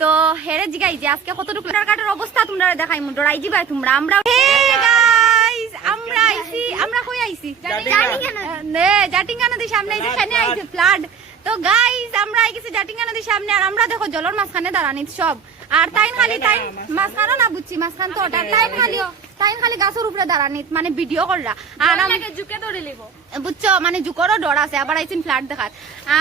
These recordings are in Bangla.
তো হেরে জিগাই যে আজকে কতটুকু কাটার অবস্থা তোমরা দেখাই মু ডরাই জিবাই তোমরা? আমরা আমরা আইছি আমরা কই আইছি? নে জাটিঙ্গা নদীর সামনে আইছি সেখানে আইছি ফ্লাড তো গাইস আমরা আই গেছি জাটিঙ্গা নদীর সামনে আর আমরা দেখো জলের মাঝখানে দাঁড়ানি সব। আর তাইন খালি তাইন মাঝখানে। না বুঝছি মাঝখান তো ওটা তাইন খালি তাইন খালি গাছের উপরে দাঁড়ানি মানে ভিডিও কররা আর আমি জুকে ধরে লিব বুঝছ মানে জুকরও ডর আছে আবার আইছেন ফ্ল্যাট দেখাত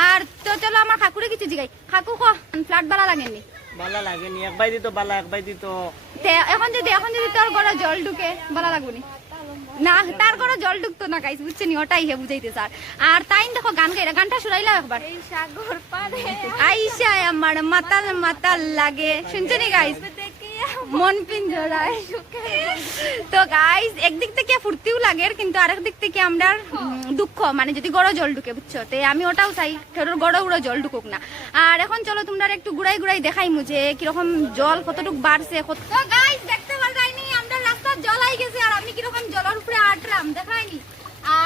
আর তো চলো আমার খাকুরে কিছু জিগাই খাকু ক ফ্ল্যাট বালা লাগেনি বালা লাগেনি এক বাই দিত বালা এক বাই দিত। এখন যদি এখন যদি তোর গড়া জল ঢুকে বালা লাগবনি না তার ঘরে জল ঢুকতো না গাইস বুঝছেনি ওটাই হে বুঝাইতে স্যার আর তাই দেখো গান গাইরা গানটা শুনাইলাম একবার। এই সাগর আইসা আমার মাতাল মাতাল লাগে। শুনছেনি গাইস দেখি মন পিঞ্জরায়। তো গাইস একদিক থেকে ফুর্তিও লাগে কিন্তু আরেক দিক থেকে আমরা দুঃখ মানে যদি গড় জল ঢুকে বুঝছ? তো আমি ওটাও চাই ফেরোর গড় উড়ো জল ঢুকুক না। আর এখন চলো তোমরা একটু গুড়াই গুড়াই দেখাই মুঝে কীরকম জল কতটুক বাড়ছে কত গাইস দেখতে পারতাইনি আমরা রাস্তার জল আই গেছে আর আমি কীরকম জলের উপরে আটলাম দেখাইনি।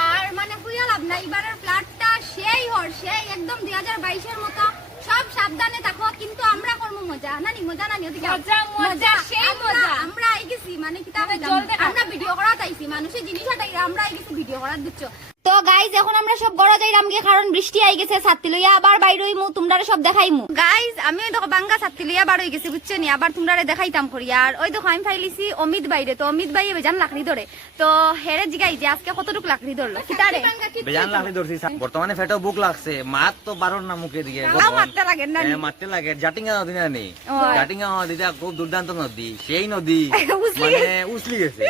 আর মানে বুঝা লাভ না এবারের ফ্ল্যাটটা সেই হর সেই একদম দুই হাজার বাইশের মতো। সব সাবধানে থাকো কিন্তু আমরা করব মজা। নানি মজা নানি ওদিকে মজা, মজা। মানে কিতাবে আমরা ভিডিও করা চাইছি মানুষের জিনিস আমরা এই ভিডিও করার দিচ্ছ তো গাইজ এখন আমরা সব গড়া যাইরাম গিয়ে কারণ বৃষ্টি আই গেছে ছাত্রী লইয়া আবার বাইর হইমু তোমরা সব দেখাইমু। গাইজ আমি ওই দেখো বাঙ্গা ছাত্রী লইয়া বার হই গেছি বুঝছ নি? আবার তোমরা দেখাইতাম করি। আর ওই দেখো আমি ফাইলিছি অমিত বাইরে তো অমিত ভাই বেজান লাকড়ি ধরে। তো হেরে জিগাই যে আজকে কতটুকু লাকড়ি ধরলো কিতারে? বেজান লাগলি ধরছি বর্তমানে ফেটো বুক লাগছে মাত তো বারণ না মুখে দিয়ে মারতে লাগে না হ্যাঁ, মারতে লাগে জাটিঙ্গা নদী না নেই। জাটিঙ্গা নদীটা খুব দুর্দান্ত নদী। সেই নদী মানে উছলি গেছে।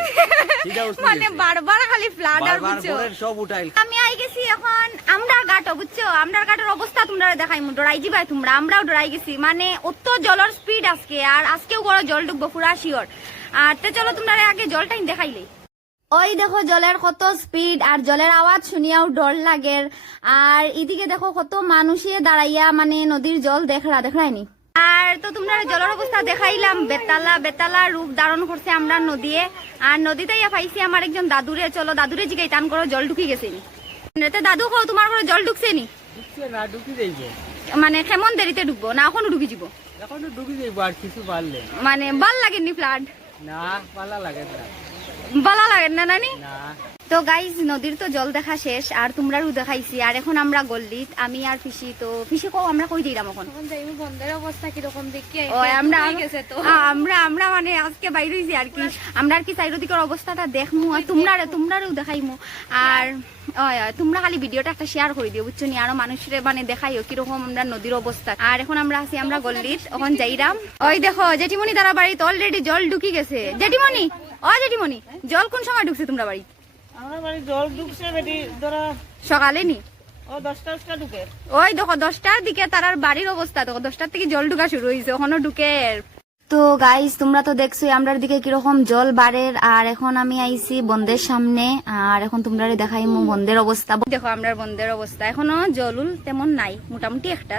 মানে বারবার খালি ফ্লাড আর বারবার বুঝছ? আমি আই গেছি এখন বুঝছ? অবস্থা তোমরা তোমরা। আমরাও ডরাই গেছি। মানে অত জলের আজকে, আর আজকেও বড় জল শিওর আর তে চলো তোমরা আগে জলটাই দেখাইলে। ওই দেখো জলের কত স্পিড আর জলের আওয়াজ শুনিয়াও ডর লাগে। আর এদিকে দেখো কত মানুষে দাঁড়াইয়া মানে নদীর জল দেখরা দেখরাইনি আর তো তোমরা জলের অবস্থা দেখাইলাম বেতালা বেতালা রূপ ধারণ করছে আমরা নদীয়ে। আর নদীতে ইয়া পাইছি আমার একজন দাদুরে চলো দাদুরে জিগাই টান করো জল ঢুকি গেছে দাদু কও তোমার ঘরে জল ঢুকছে নি? মানে কেমন দেরিতে ঢুকবো? না এখনও ঢুকি যাব এখন ঢুকি যাইব আর কিছু পারলে মানে ভালো লাগেনি ফ্লাড না পালা লাগে না। বালা লাগে না নানি? না। তো গাইজ নদীর তো জল দেখা শেষ আর তোমরাও দেখাইছি। আর এখন আমরা গল্লিত আমি আর পিসি তো পিসি কও আমরা কই দিলাম এখন? অবস্থা কীরকম দেখি আমরা আমরা আমরা মানে আজকে বাইরে হইছি আর কি। আমরা আর কি চারিদিকের অবস্থাটা দেখমু আর তোমরা তোমরাও দেখাইমু। আর তোমরা খালি ভিডিওটা একটা শেয়ার করে দিও বুঝছ নি? আরও মানুষের মানে দেখাইও কীরকম আমরা নদীর অবস্থা। আর এখন আমরা আছি আমরা গল্লিত এখন যাইরাম। ওই দেখো জেঠিমণি তারা বাড়িতে অলরেডি জল ঢুকি গেছে। জেঠিমণি ও জেঠিমণি জল কোন সময় ঢুকছে তোমরা বাড়ি আমার বাড়ি জল ঢুকছে বেটি ধরা। সকালে নি? ও দশটা দশটা ঢুকে। ওই দেখো দশটার দিকে তারার বাড়ির অবস্থা দেখো দশটার থেকে জল ঢুকা শুরু হয়েছে ওখানে ঢুকে। তো গাইস তোমরা তো দেখছ আমরার দিকে কীরকম জল বাড়ে আর এখন আমি আইছি বন্ধের সামনে আর এখন তোমরা দেখাই মু বন্ধের অবস্থা। দেখো আমরা বন্ধের অবস্থা এখনও জলুল তেমন নাই মোটামুটি একটা।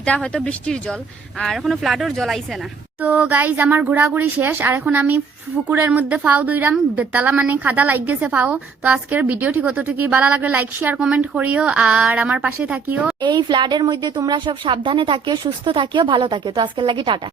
এটা হয়তো বৃষ্টির জল আর এখনও ফ্লাডের জল আইছে না। তো গাইজ আমার ঘোরাঘুরি শেষ। আর এখন আমি পুকুরের মধ্যে ফাও দুইরাম। বেতালা মানে খাদা লাইক গেছে ফাও। তো আজকের ভিডিও ভিডিওটি কতটুকু ভালো লাগলে লাইক শেয়ার কমেন্ট করিও। আর আমার পাশে থাকিও। এই ফ্লাডের মধ্যে তোমরা সব সাবধানে থাকিও, সুস্থ থাকিও, ভালো থাকিও। তো আজকের লাগে টাটা।